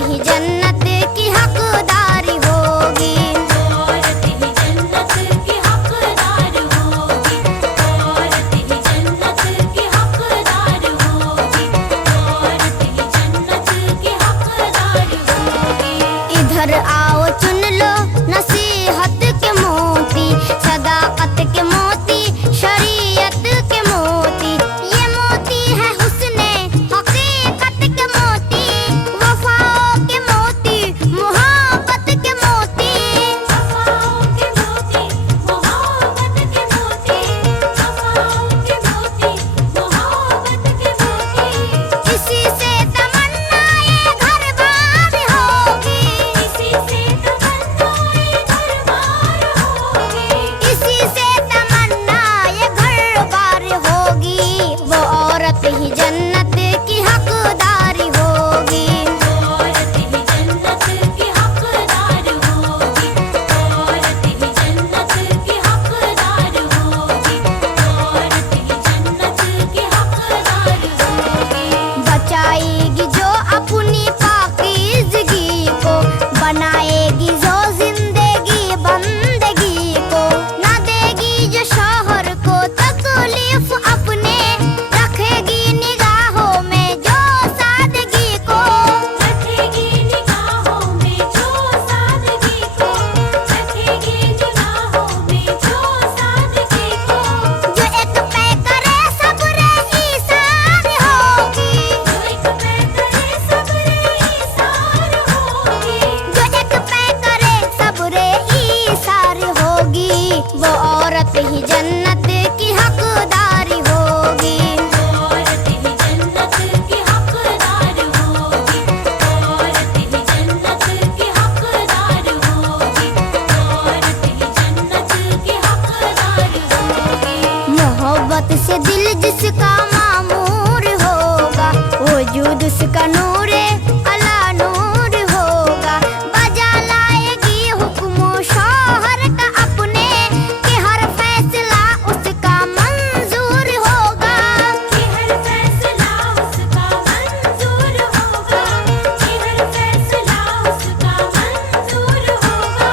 ही जन्नत की हकदार होगी। औरत ही जन्नत की हकदार होगी। औरत ही जन्नत की हकदार होगी। औरत ही जन्नत की हकदार होगी। इधर आओ चुन लो नसीहत के मोती, सदाकत के मोती, शरीयत के मोती। ये मोती है हुस्ने हकीकत के मोती, वफाओं के मोती, मोहब्बत के मोती। वफाओं के मोती, मोहब्बत के मोती। वफाओं के मोती, मोहब्बत के मोती। इसी से तमन्नाए घर बार होगी। इसी से तमन्नाए घर बार होगी। इसी से तमन्नाए घर बार होगी। वो औरत ही जन्नत की हकदार होगी। औरत ही जन्नत की हकदार होगी। औरत ही जन्नत की हकदार होगी। औरत ही जन्नत की हकदार होगी। बचाएगी जो अपनी पाकीज़गी को, बनाएगी जो जिंदगी बंदगी को। ना देगी जो शौहर को तकलीफ अपने, रखेगी निगाहों में जो सादगी को। रखेगी निगाहों में जो सादगी को। रखेगी निगाहों में जो सादगी को। जो एक पे करे सब्र ईसार होगी। जो एक पे करे सब्र ईसार होगी। जो एक पे करे सब्र ईसार होगी। वो औरत ही जन्नत की हकदार होगी। औरत ही जन्नत की हकदार होगी। औरत ही जन्नत की हकदार होगी। औरत ही जन्नत की हकदार होगी। मोहब्बत से दिल जिसका मामूर होगा, वजूद उसका नूरे अला नूर होगा। बजा लाएगी हुक्म शौहर का अपने, कि हर फैसला उसका मंजूर होगा। कि हर फैसला उसका मंजूर होगा। कि हर फैसला उसका मंजूर होगा।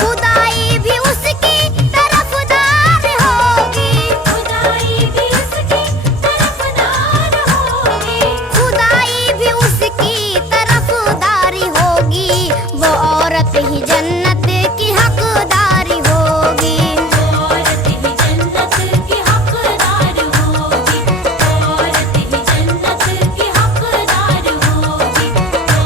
खुदाई भी उसकी तरफदार होगी। खुदाई भी उसकी तरफदार होगी। खुदाई भी उसकी तरफदार होगी। वो औरत ही जन्नत की हकदार होगी। औरत ही जन्नत की हकदार होगी। औरत ही जन्नत की हकदार होगी।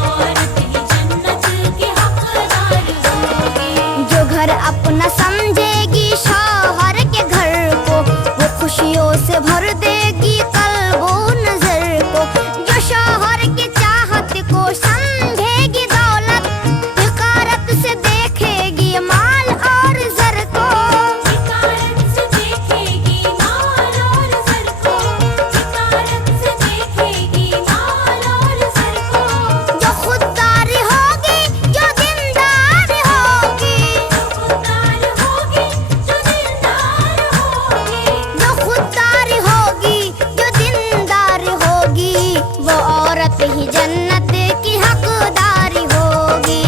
औरत ही जन्नत की हकदार होगी। जो घर अपना समझेगी शौहर के घर को, वो खुशियों से भर देगी कल्बो नजर को। जो शौहर की चाहत को समझेगी दौलत, हिकारत से देखेगी माल और जर को। हिकारत से देखेगी माल और जर को। हिकारत से देखेगी माल और जर को। जो खुददार होगी जो दीनदार होगी। जो खुददार होगी जो दीनदार होगी। जो खुददार होगी जो दीनदार होगी। वो औरत ही जन्नत की हकदार होगी।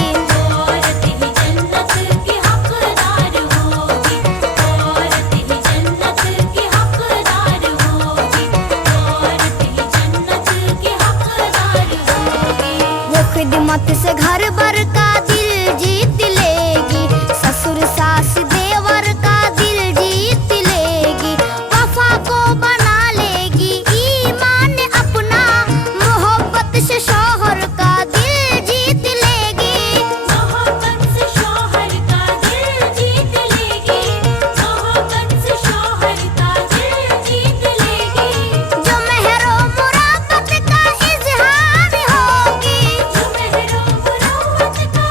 औरत ही जन्नत की हकदार होगी। औरत ही जन्नत की हकदार होगी। औरत ही जन्नत की हकदार होगी। वो खिदमत से घर भर का दिल जीत लेगी, ससुर सास देवर का दिल जीत लेगी। वफा को बना लेगी ईमान अपना, मोहब्बत से शौहर का दिल जीत लेगी। मोहब्बत से शौहर का दिल जीत लेगी। मोहब्बत से शौहर का दिल जीत लेगी। जो मेहरो मुराबत का इजहार होगी। जो मेहरो मुराबत का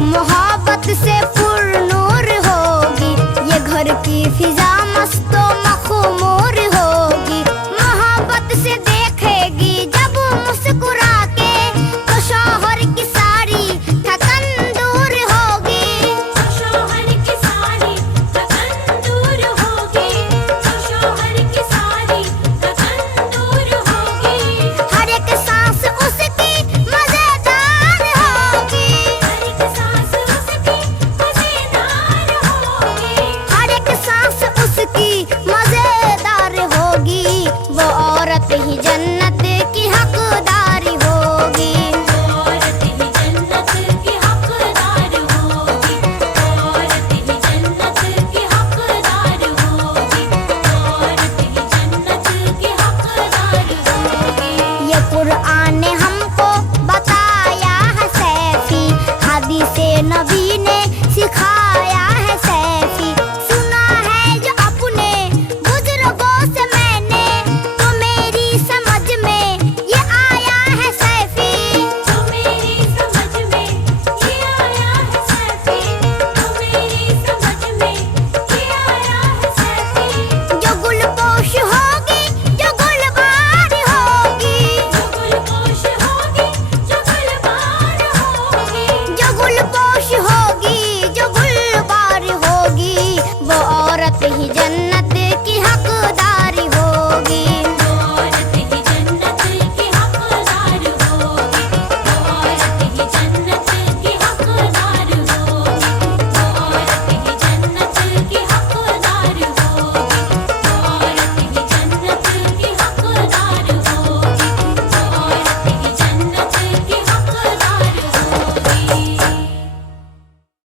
मोहब्बत से पुरनूर होगी ये घर की फिजा